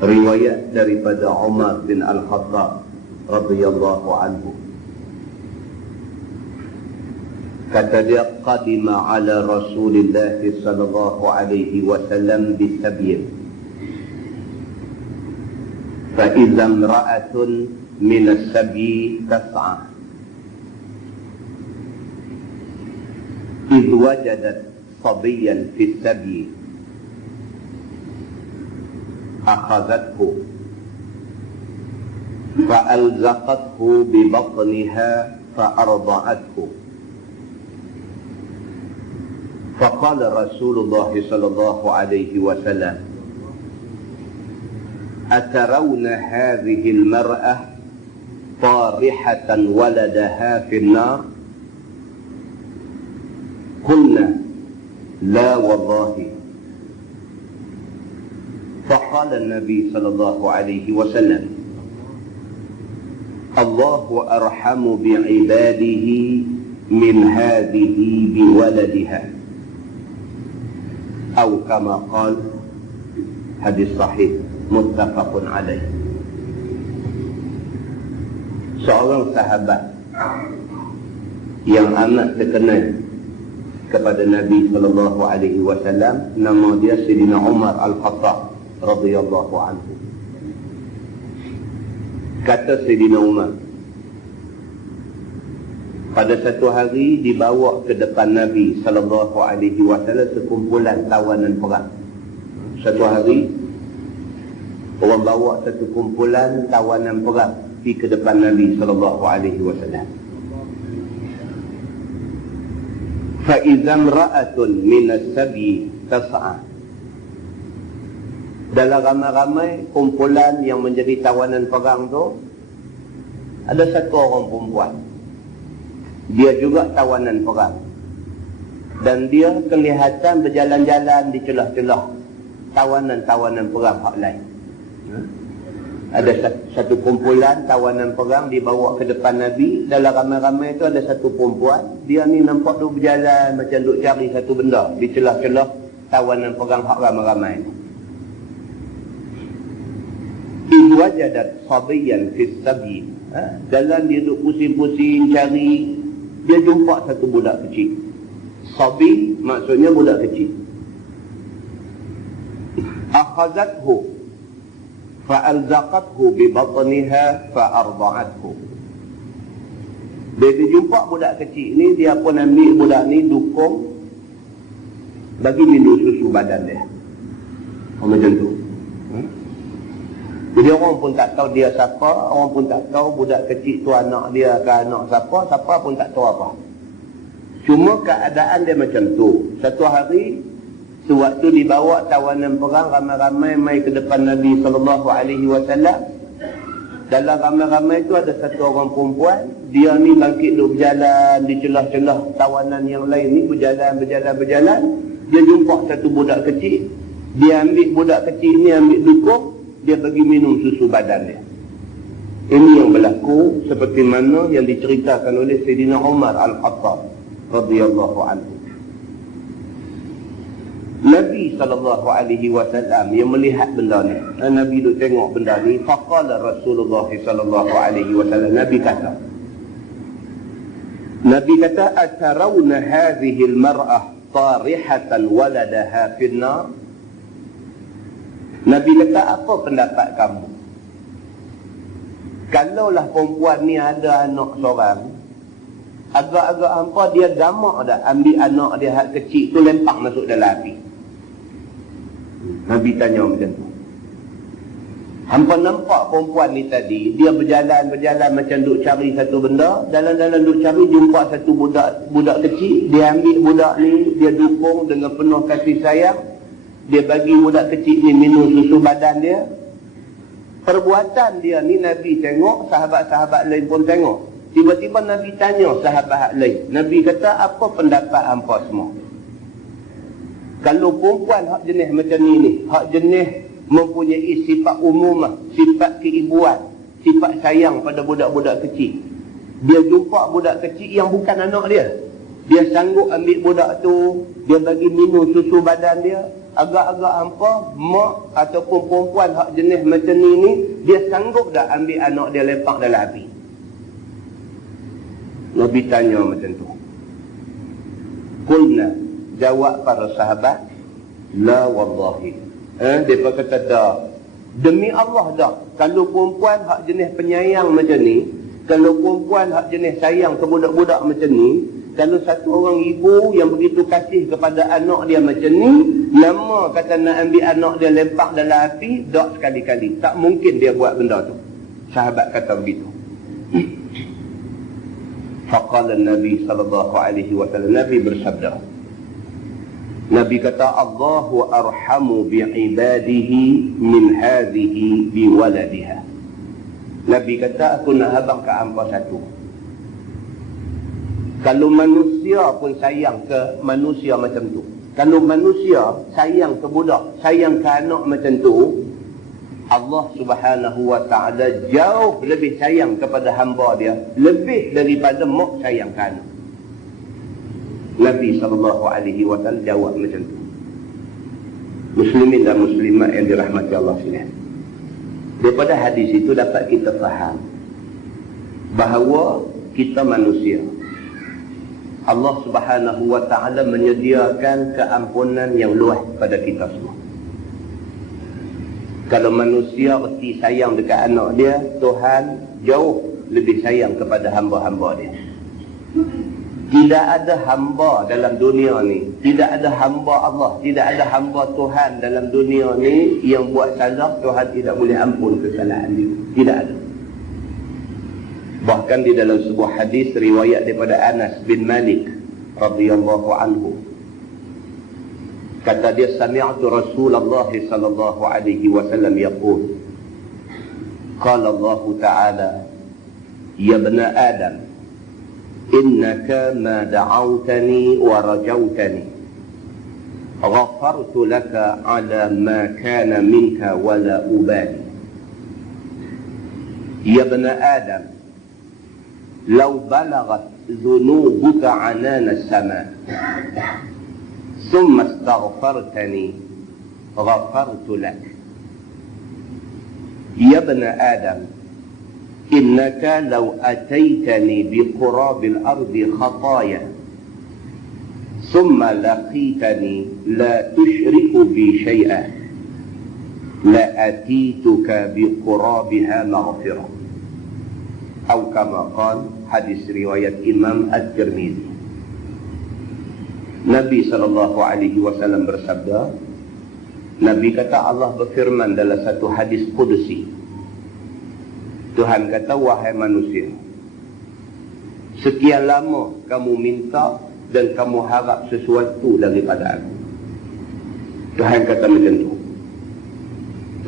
riwayat daripada Umar bin Al-Khattab radhiyallahu anhu. Kata dia, qadima ala Rasulillah sallallahu alaihi wasallam bisabyin, fa idza imra'atun min as-sabyi tas'a, idh wajadat sabiyan fi as-sabyi akhadhathu fa'alzaqathu bi batniha fa'arda'athu. Faqala Rasulullah sallallahu alaihi wasallam, atarawna hadhihi al-mar'ah tarihatan waladaha fi an-nar? Qulna la wallahi. فقال النبي صلى الله عليه وسلم الله أرحم بعباده من هذه بولدها أو كما قال. Hadis sahih muttafaqun alaih. Seorang sahabat yang amat terkenal kepada Nabi sallallahu alaihi wasallam, nama dia Sayyidina Umar Al-Khattab radhiyallahu anhu. Kata Sayyidina Umar, pada satu hari dibawa ke depan Nabi sallallahu alaihi wasallam sekumpulan tawanan perang. Satu hari orang bawa satu kumpulan tawanan perang pergi ke depan Nabi sallallahu alaihi wasallam. Fa idza imra'atun min as-sabyi tas'a. Dalam ramai-ramai kumpulan yang menjadi tawanan perang tu, ada satu orang perempuan. Dia juga tawanan perang. Dan dia kelihatan berjalan-jalan di celah-celah tawanan-tawanan perang hak lain. Ada satu kumpulan tawanan perang dibawa ke depan Nabi. Dalam ramai-ramai itu ada satu perempuan. Dia ni nampak dia berjalan macam duk cari satu benda di celah-celah tawanan perang hak ramai-ramai. Wajadat sabiyan fi sabyi. Dalam dia duk pusing-pusing cari, dia jumpa satu budak kecil. Sabi maksudnya budak kecil. Akhazathu fa'alzaqathu bi batniha fa'arda'athu. Dia jumpa budak kecil ni, dia pun ambil budak ni, dukung, bagi minum susu badan dia. Macam tu. Jadi orang pun tak tahu dia siapa, orang pun tak tahu budak kecil tu anak dia ke anak siapa pun tak tahu apa. Cuma keadaan dia macam tu. Satu hari, sewaktu dibawa tawanan perang ramai-ramai mai ke depan Nabi SAW, dalam ramai-ramai itu ada satu orang perempuan. Dia ni bangkit duk berjalan di celah-celah tawanan yang lain ni, berjalan. Dia jumpa satu budak kecil. Dia ambil budak kecil ni, ambil dukung, dia bagi minum susu badan dia. Ini yang berlaku seperti mana yang diceritakan oleh Sayyidina Umar Al-Khattab radhiyallahu anhu. Nabi SAW yang melihat benda ni, Nabi duk tengok benda ni, faqala Rasulullah SAW, Nabi kata atarawna hadhihi al-mar'ah tarihatan waladaha fin nar? Nabi kata, apa pendapat kamu? Kalaulah perempuan ni ada anak seorang, agak-agak hampa dia gamak dah ambil anak dia hak kecil tu lempak masuk dalam api. Nabi tanya macam tu. Hampa nampak perempuan ni tadi, dia berjalan macam duk cari satu benda, dalam duk cari jumpa satu budak kecil, dia ambil budak ni, dia dukung dengan penuh kasih sayang. Dia bagi budak kecil ni minum susu badan dia. Perbuatan dia ni Nabi tengok, sahabat-sahabat lain pun tengok. Tiba-tiba Nabi tanya sahabat lain. Nabi kata, apa pendapat hampa semua? Kalau perempuan hak jenis macam ni, hak jenis mempunyai sifat umumah, sifat keibuan, sifat sayang pada budak-budak kecil. Dia jumpa budak kecil yang bukan anak dia. Dia sanggup ambil budak tu, dia bagi minum susu badan dia. agak-agak hampa, mak ataupun perempuan hak jenis macam ni, dia sanggup tak ambil anak dia lepak dalam api? Nabi tanya macam tu. Qulna, jawab para sahabat, la wallahi. Mereka kata dah. Demi Allah dah. Kalau perempuan hak jenis penyayang macam ni, kalau perempuan hak jenis sayang ke budak-budak macam ni, kalau satu orang ibu yang begitu kasih kepada anak dia macam ni, lama kata nak ambil anak dia lempak dalam api, tak sekali-kali. Tak mungkin dia buat benda tu. Sahabat kata begitu. Faqala Nabi sallallahu alaihi wasallam, Nabi bersabda. Nabi kata, Allahu arhamu bi'ibadihi min hadhihi biwaladiha. Nabi kata, aku nak habang ke hampa satu. Kalau manusia pun sayang ke manusia macam tu, kalau manusia sayang ke budak, sayang ke anak macam tu, Allah subhanahu wa ta'ala jauh lebih sayang kepada hamba dia, lebih daripada mak sayang ke anak. Nabi SAW jawab macam tu. Muslimin dan muslimat yang dirahmati Allah sekalian, daripada hadis itu dapat kita faham bahawa kita manusia, Allah subhanahu wa ta'ala menyediakan keampunan yang luas pada kita semua. Kalau manusia erti sayang dekat anak dia, Tuhan jauh lebih sayang kepada hamba-hamba dia. Tidak ada hamba dalam dunia ni, tidak ada hamba Allah, tidak ada hamba Tuhan dalam dunia ni yang buat salah, Tuhan tidak boleh ampun kesalahan dia. Tidak ada. Bahkan di dalam sebuah hadis riwayat daripada Anas bin Malik radhiyallahu anhu, kata dia, sami'tu Rasulullah sallallahu alaihi wasallam yaqul, qala Allah ta'ala, ya ibna Adam, innaka ma da'awtani wa rajawtani ghafartu laka ala ma kana minka wa la ubali. Ya ibna Adam, law balagat dhunubuka 'anana as-sama' ثم استغفرتني غفرت لك. يا ابن آدم إنك لو أتيتني بقراب الأرض خطايا ثم لقيتني لا تشرك بي شيئا لأتيتك بقرابها مغفرة، أو كما قال، حديث رواية إمام الترمذي. Nabi SAW bersabda, Nabi kata, Allah berfirman dalam satu hadis Qudsi. Tuhan kata, wahai manusia, sekian lama kamu minta dan kamu harap sesuatu daripada aku. Tuhan kata macam tu.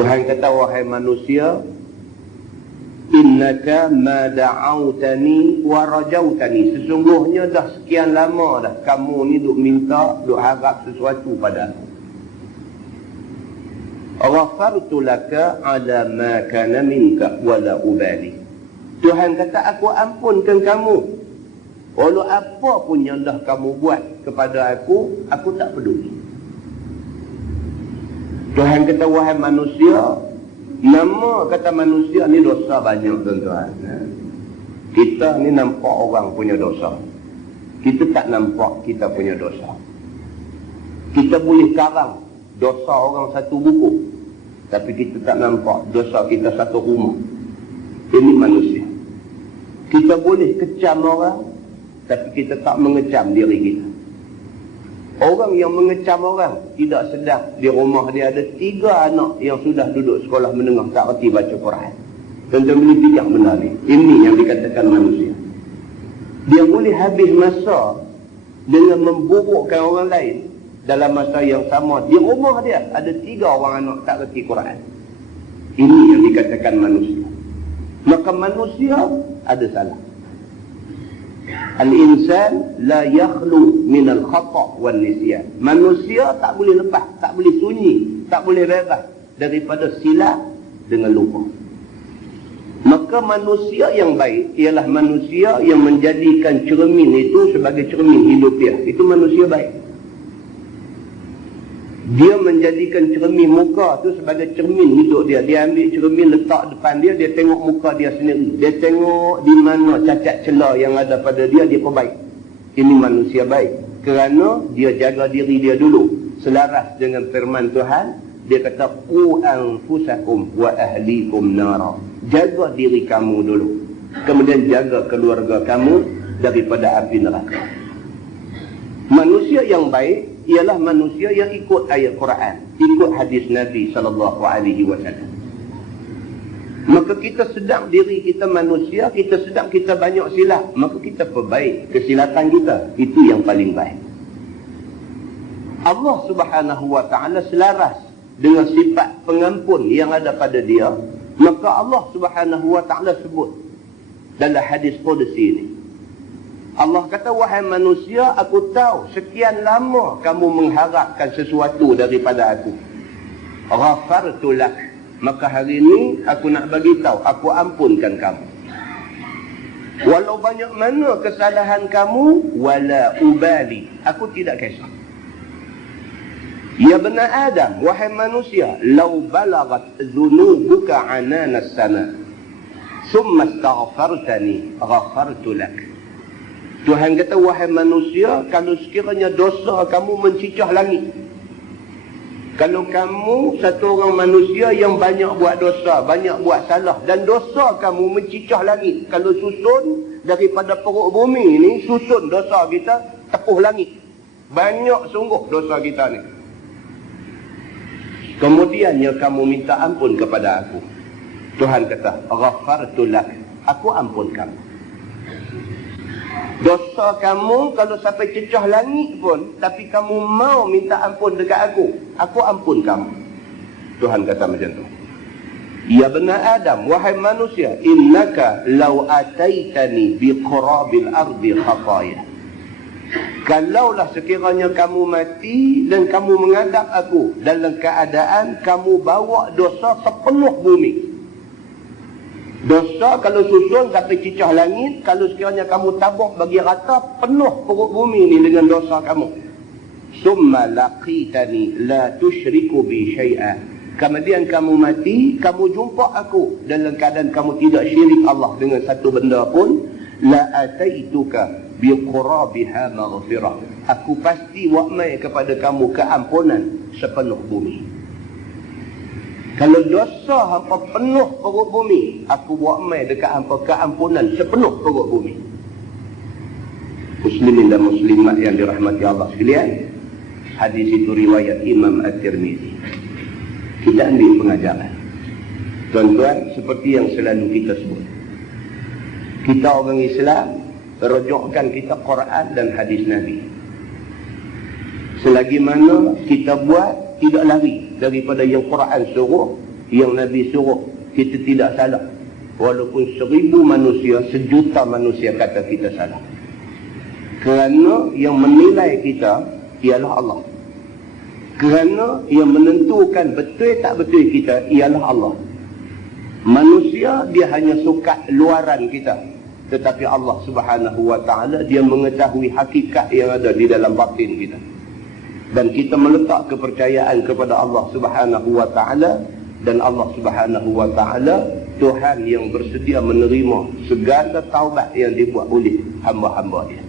Tuhan kata, wahai manusia, innaka ma da'awtani wa rajautani, sesungguhnya dah sekian lama dah kamu ni duk minta, duk harap sesuatu pada aku. Ghafartu laka ala ma kana minka wa la ubali. Tuhan kata, aku ampunkan kamu walau apa pun yang dah kamu buat kepada aku tak peduli. Tuhan kata, wahai manusia, nama kata manusia ni dosa banyak, tuan-tuan. Kita ni nampak orang punya dosa, kita tak nampak kita punya dosa. Kita boleh karang dosa orang satu buku, tapi kita tak nampak dosa kita satu rumah. Ini manusia. Kita boleh kecam orang, tapi kita tak mengecam diri kita. Orang yang mengecam orang tidak sedar di rumah dia ada 3 anak yang sudah duduk sekolah menengah tak erti baca Quran. Tuan-tuan boleh fikir benda ni. Ini yang dikatakan manusia. Dia boleh habis masa dengan memburukkan orang lain. Dalam masa yang sama di rumah dia ada 3 orang anak tak erti Quran. Ini yang dikatakan manusia. Maka manusia ada salah. Al-insan la yakhlu min al-khata' wal nisyan. Manusia tak boleh lepas, tak boleh sunyi, tak boleh bebas daripada silap dengan lupa. Maka manusia yang baik ialah manusia yang menjadikan cermin itu sebagai cermin hidup dia. Itu manusia baik. Dia menjadikan cermin muka tu sebagai cermin hidup dia. Dia ambil cermin letak depan dia, dia tengok muka dia sendiri. Dia tengok di mana cacat celah yang ada pada dia, dia perbaik. Ini manusia baik. Kerana dia jaga diri dia dulu. Selaras dengan firman Tuhan, dia kata, "Qu anfusakum wa ahlikum nara." Jaga diri kamu dulu. Kemudian jaga keluarga kamu daripada api neraka. Manusia yang baik ialah manusia yang ikut ayat Quran, ikut hadis Nabi SAW. Maka kita sedang diri kita manusia, kita sedang kita banyak silap, maka kita perbaik kesilapan kita. Itu yang paling baik. Allah Subhanahu wa ta'ala selaras dengan sifat pengampun yang ada pada dia. Maka Allah Subhanahu wa ta'ala sebut dalam hadis Qudsi ini, Allah kata, "Wahai manusia, aku tahu sekian lama kamu mengharapkan sesuatu daripada aku. Ghafartu lak. Maka hari ini aku nak bagi tahu, aku ampunkan kamu. Walau banyak mana kesalahan kamu, wala ubali. Aku tidak kisah. Ya bani Adam, wahai manusia, law balagat dhunubuka ananas sama, summa astaghfartani, ghafartu lak." Tuhan kata, wahai manusia, kalau sekiranya dosa kamu mencicah langit. Kalau kamu satu orang manusia yang banyak buat dosa, banyak buat salah, dan dosa kamu mencicah langit. Kalau susun daripada perut bumi ini, susun dosa kita, tepuh langit. Banyak sungguh dosa kita ni. Kemudiannya kamu minta ampun kepada aku. Tuhan kata, ghafartu lak. Aku ampun kamu. Dosa kamu kalau sampai cecah langit pun, tapi kamu mau minta ampun dekat aku ampun kamu. Tuhan kata macam tu. Ya bani Adam, wahai manusia, innaka law ataitani biqurabil ardi khataya. Kalaulah sekiranya kamu mati dan kamu menghadap aku dalam keadaan kamu bawa dosa sepenuh bumi. Dosa kalau susun sampai cicah langit, kalau sekiranya kamu tabur bagi rata, penuh perut bumi ni dengan dosa kamu. Summa laqitani la tusyriku bi syai'a. Kemudian kamu mati, kamu jumpa aku dalam keadaan kamu tidak syirik Allah dengan satu benda pun, la ataituka bi qurabiha maghfirah. Aku pasti wakmai kepada kamu keampunan sepenuh bumi. Kalau dosa hampa penuh perut bumi, aku buat mai dekat hampa keampunan sepenuh perut bumi. Muslimin dan muslimat yang dirahmati Allah sekalian, hadis itu riwayat Imam At-Tirmizi. Kita ambil pengajaran. Tuan-tuan, seperti yang selalu kita sebut, kita orang Islam, rujukkan kita Quran dan hadis Nabi. Selagi mana kita buat, tidak lari daripada yang Quran suruh, yang Nabi suruh, kita tidak salah. Walaupun 1000 manusia, 1,000,000 manusia kata kita salah. Kerana yang menilai kita ialah Allah. Kerana yang menentukan betul tak betul kita ialah Allah. Manusia dia hanya sukat luaran kita, tetapi Allah Subhanahu wa ta'ala dia mengetahui hakikat yang ada di dalam batin kita. Dan kita meletak kepercayaan kepada Allah Subhanahu wa ta'ala, dan Allah Subhanahu wa ta'ala Tuhan yang bersedia menerima segala taubat yang dibuat oleh hamba-hamba dia.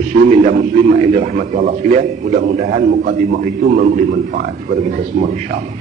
Muslimin dan muslimat yang dirahmati Allah sekalian, mudah-mudahan mukadimah itu memberi manfaat kepada kita semua insya-Allah.